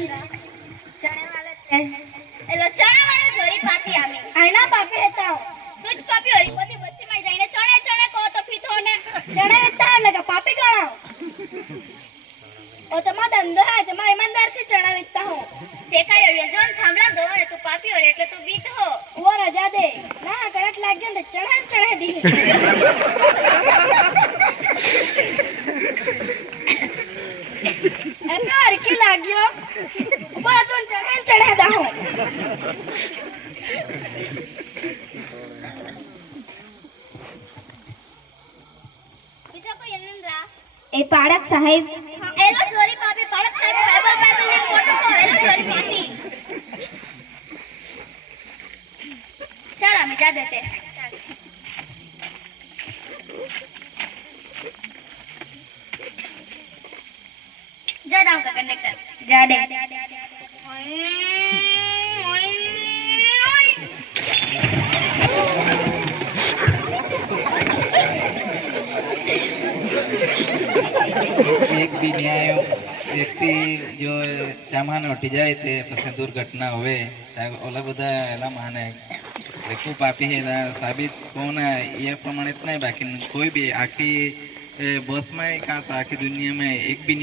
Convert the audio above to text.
चने वाले थे एलो चने वाले जोरी पापी आमी आईना पापी हेता तुझ पापी होई बधी बच्ची में जाईने चने चने को तो फीतो ने चने हेता लगा पापी कोणा ओ तो मा धंधो है तो मा ईमानदार से चना विकता हूं ते काय होय जोन थांबला दो ने तू पापी हो એટલે તું बीत हो वो रजा दे ना कड़क लाग गयो ने चना चने दी एमे हर की लाग्यो ऊपर तो चढ़े दाहो बीजा कोई एनरा ए पाड़क साहेब एलो जोरी पापी पाड़क साहेब बाइबल ने फोटो को एलो जोरी पापी चल हम जा देते जा दाऊ का कंडक्टर जा दे एक भी न्याय व्यक्ति जो चामान उठी जाए थे पसे दुर्घटना हुए ओला बधा एला माने देखो पापी है साबित कौन है ये प्रमाणित नहीं बाकी कोई भी आखी बस में का तो आखी दुनिया में एक भी